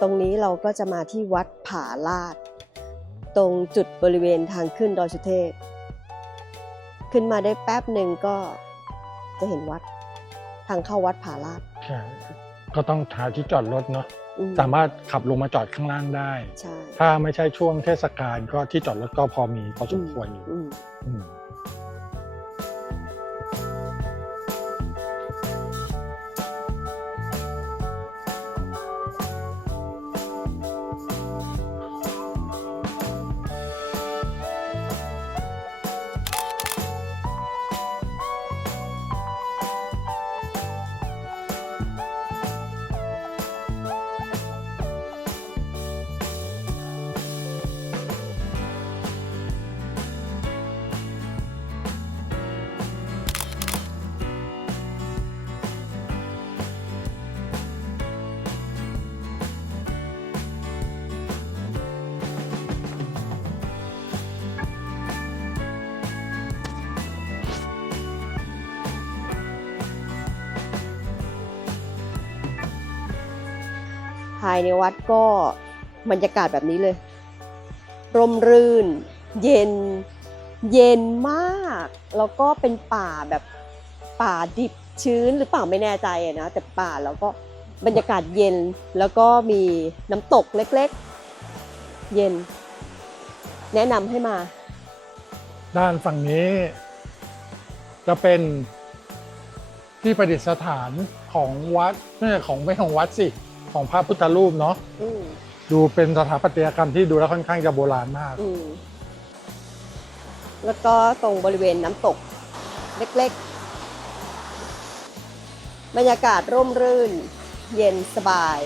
ตรงนี้เราก็จะมาที่วัดผาลาด ตรงจุดบริเวณทางขึ้นดอยสุเทพ ขึ้นมาได้แป๊บหนึ่งก็จะเห็นวัด ทางเข้าวัดผาลาดใช่ก็ต้องหาที่จอดรถเนาะอืมสามารถขับลงมาจอดข้างล่างได้ใช่ถ้าไม่ใช่ช่วงเทศกาลก็ที่จอดรถก็พอมีพอสมควรอยู่ายในวัดก็บรรยากาศแบบนี้เลย ร่มรื่น เย็น เย็นมาก แล้วก็เป็นป่าแบบป่าดิบชื้นหรือเปล่าไม่แน่ใจนะ แต่ป่าแล้วก็บรรยากาศเย็นแล้วก็มีน้ำตกเล็กๆ เย็น แนะนำให้มา ด้านฝั่งนี้ จะเป็นที่ประดิษฐานของวัดไม่ใช่ของไม่ของวัดสิ ของพระพุทธรูปเนาะอืมดูเป็นสถาปัตยกรรมที่ดูแล้วค่อนข้างจะโบราณมาก อืมแล้วก็ตรงบริเวณน้ำตก เล็กๆ บรรยากาศร่มรื่น เย็นสบาย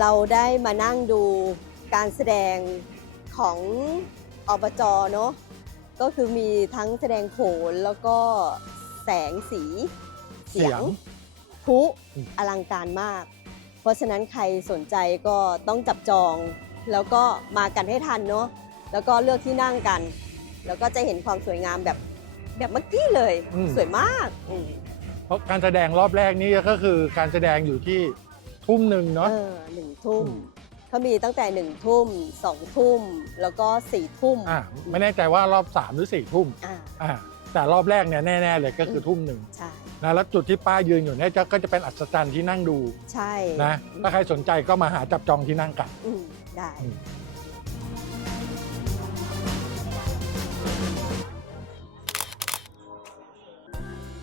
เราได้มานั่งดูการแสดงของอบจเนาะก็คือมีทั้งแสดงโขนแล้วก็แสงสีเสียงพลุอืมอลังการมาก เพราะฉะนั้นใครสนใจก็ต้องจับจอง แล้วก็มากันให้ทันเนาะแล้วก็เลือกที่นั่งกัน แล้วก็จะเห็นความสวยงามแบบแบบเมื่อกี้เลยอืมสวยมากอืมเพราะการแสดงรอบแรกนี่ก็คือการแสดงอยู่ที่ทุ่มหนึ่งเนาะเออหนึ่ง ทุ่มอืมเขามีตั้งแต่หนึ่งทุ่มสองทุ่มแล้วก็สี่ทุ่มอ่าไม่แน่ใจว่ารอบสามหรือสี่ทุ่มอ่าอ่าแต่รอบแรกเนี่ยแน่ๆเลยก็คือทุ่มหนึ่งใช่นะแล้วจุดที่ป้ายืนอยู่เนี่ยจะก็จะเป็นอัศจรรย์ที่นั่งดูใช่นะถ้าใครสนใจก็มาหาจับจองที่นั่งกันอืมได้อืม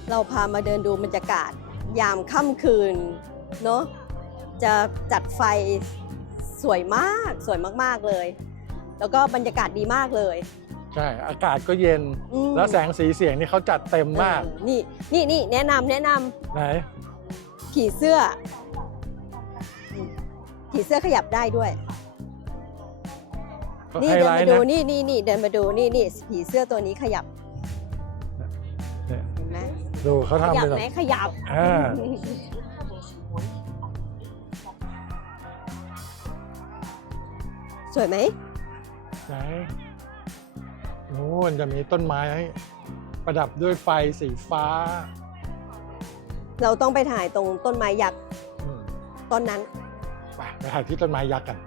เราพามาเดินดูบรรยากาศยามค่ำคืนเนาะ จะจัดไฟสวยมากสวยมากๆเลย แล้วก็บรรยากาศดีมากเลย ใช่ อากาศก็เย็น อืม แล้วแสงสีเสียงนี่เขาจัดเต็มมาก เออนี่นี่นี่แนะนำแนะนำไหน ผีเสื้ออืมผีเสื้อขยับได้ด้วย นี่ไฮเดินไลมาท์ดูนะนี่นี่นี่เดินมาดูนี่นี่ผีเสื้อตัวนี้ขยับเนี่ยเห็นไหมดูเขาขทำยับเป็นแบบไหมขยับ อ่า สวยไหมไหนนู่นจะมีต้นไม้ประดับด้วยไฟสีฟ้า เราต้องไปถ่ายตรงต้นไม้ยักษ์อืมต้นนั้น ไปไปถ่ายที่ต้นไม้ยักษ์กัน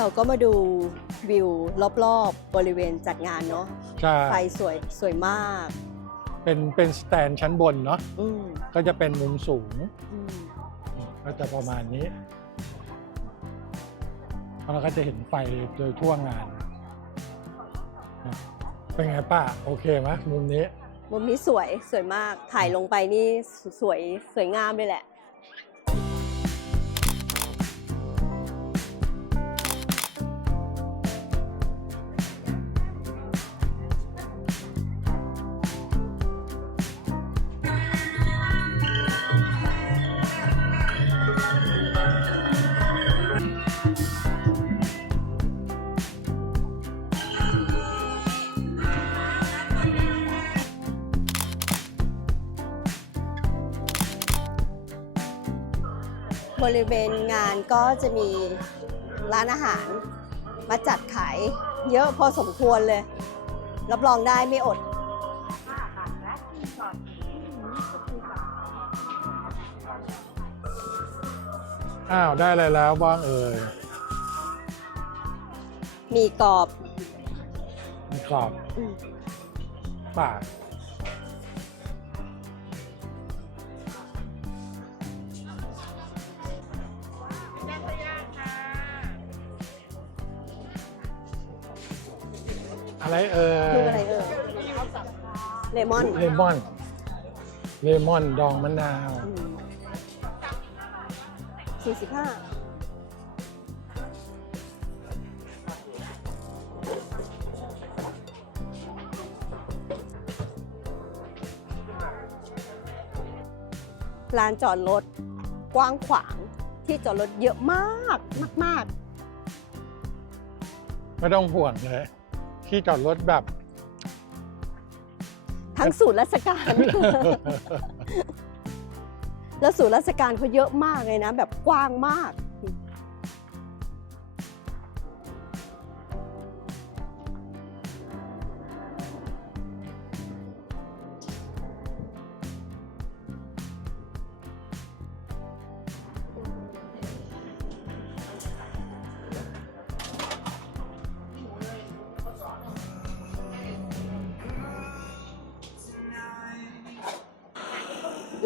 เราก็มาดูวิวรอบๆบริเวณจัดงานเนาะใช่ไฟสวยสวยมาก เป็นเป็นสแตนชั้นบนเนาะอืมก็จะเป็นมุมสูง อืมก็จะประมาณนี้แล้วเราก็จะเห็นไฟโดยทั่วงาน เป็นไงป้า โอเคไหมมุมนี้ มุมนี้สวยสวยมากถ่ายลงไปนี่สวยสวยงามเลยแหละ บริเวณงานก็จะมีร้านอาหารมาจัดขายเยอะพอสมควรเลย รับรองได้ไม่อด อ้าว ได้อะไรแล้วบ้างเอ่ย มีกรอบมีกรอบอืม ป่า อะไรเอ่ยลูกอะไรเอ่ยเลมอนเลมอน เลมอนดองมะนาว สี่สิบห้าลานจอดรถกว้างขวางที่จอดรถเยอะมากมากไม่ต้องห่วงเลย ที่จอดรถแบบ ทั้งศูนย์ราชการ แล้วศูนย์ราชการเขาเยอะมากเลยนะ แบบกว้างมาก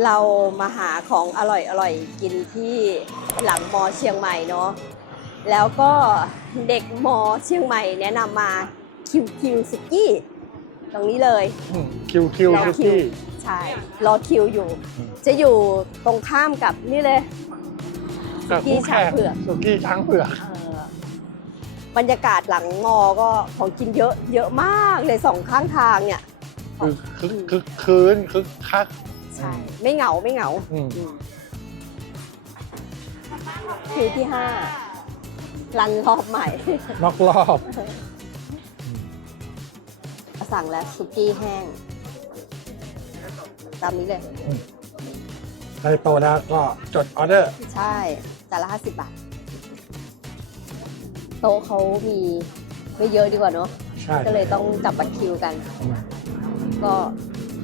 เรามาหาของอร่อยอร่อยกินที่หลังมอเชียงใหม่เนาะแล้วก็เด็กมอเชียงใหม่แนะนำมาคิวคิวสุกี้ตรงนี้เลยคิวคิวรอคุกคิวกี้ใช่รอคิวอยู่อืมจะอยู่ตรงข้ามกับนี่เลย กับสุกี้คู่แข่ช้างเผือก สุกี้ช้างเผือก เอ่อบรรยากาศหลังมอก็ของกินเยอะเยอะมากเลยสองข้างทางเนี่ย คือคึกคึกคืนคึกคัก ใช่ไม่เหงาไม่เหงาอืมอืม คิวที่ห้ารันรอบใหม่ นอกรอบ สั่งแล้วสุกี้แห้ง ตามนี้เลยได้โตะแล้วก็จดออเดอร์ ใช่จานละห้าสิบบาท โต๊ะเขามีไม่เยอะดีกว่าเนาะใช่ก็เลยต้องจับบัตรคิวกันอืมก็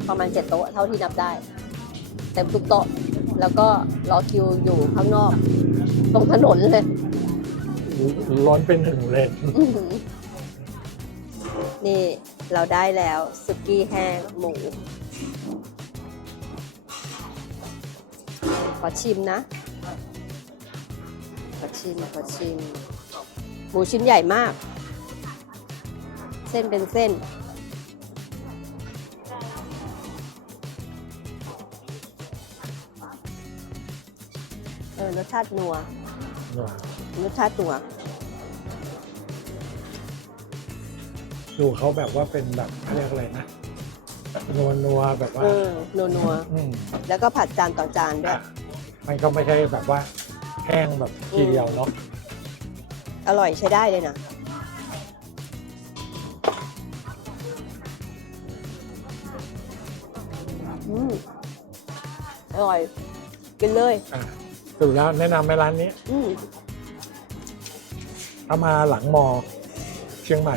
ประมาณเจ็ดโต๊ะเท่าที่นับได้เต็มทุกโต๊ะ แล้วก็รอคิวอยู่ข้างนอก ตรงถนนเลยร้อนเป็นหนึ่งเลนอื้อหือนี่เราได้แล้วสุกี้แห้งหมู ขอชิมนะ ขอชิม ขอชิม หมูชิ้นใหญ่มาก เส้นเป็นเส้น ชาตินัวรสชาตินัวดูเขาแบบว่าเป็นแบบเขาเรียกอะไรนะนัวนัวๆแบบว่าเออนัวนัวอืมๆแล้วก็ผัดจานต่อจานด้วยอะมันก็ไม่ใช่แบบว่าแห้งแบบทีเดียวเนาะอร่อยใช้ได้เลยนะอืมอร่อยกินเลย อะดูแล้วแนะนำไหมร้านนี้อืมถ้ามาหลังมอเชียงใหม่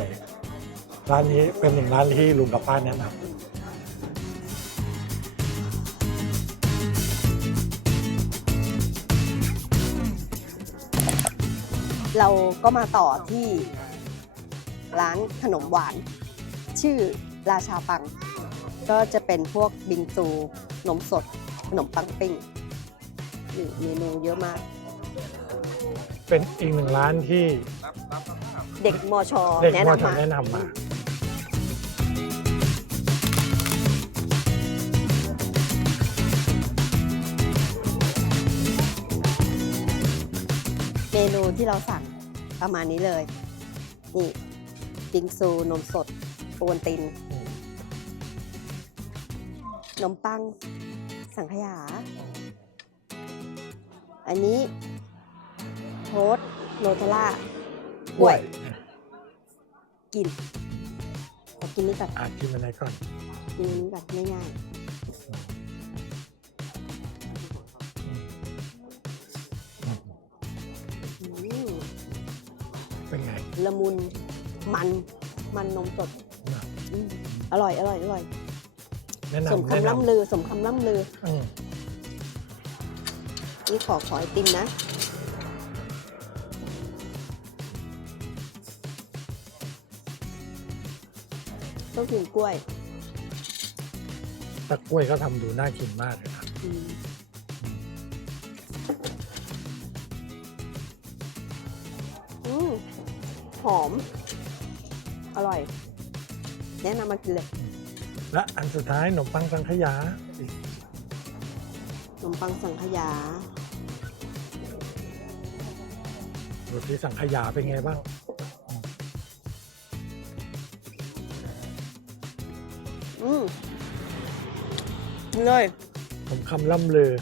ร้านนี้เป็นหนึ่งร้านที่ลุงกับป้าแนะนเราก็มาต่อที่ร้านขนมหวาน ชื่อราชาปัง ก็จะเป็นพวกบิงซูนมสด ขนมปังปิ้ง นี่เมนูเยอะมากำเป็นอีกหนึ่งร้านที่เด็กมอชอเด็กแนะมอนำมา แนะนำมา เมนูที่เราสั่งประมาณนี้เลย นี่บิงซูนมสดโอวัลตินขนมปัง สังขยา อันนี้โทสต์โนเทลล่ากล้วยกินขอกินนี่ก่อนอากินอะไรก่อนกินนี้ก่อนง่ายๆอืมเป็นไงละมุนมันมันนมสดอืมอร่อยอร่อยอร่อยแนะสมนำแนะคำนล่ำลือ สมคำล่ำลือำอืม นี่ขอขอไอติมนะ ต้องกินกล้วยตะกล้วยเขาทำดูน่ากินมากเลยนะอืมอืมหอม อร่อย แนะนำมากินเลยและอันสุดท้ายขนมปังสังขยาอีกขนมปังสังขยา ดูที่สังขยาเป็นไงบ้าง อืมกินเลยผมคำล่ำลือ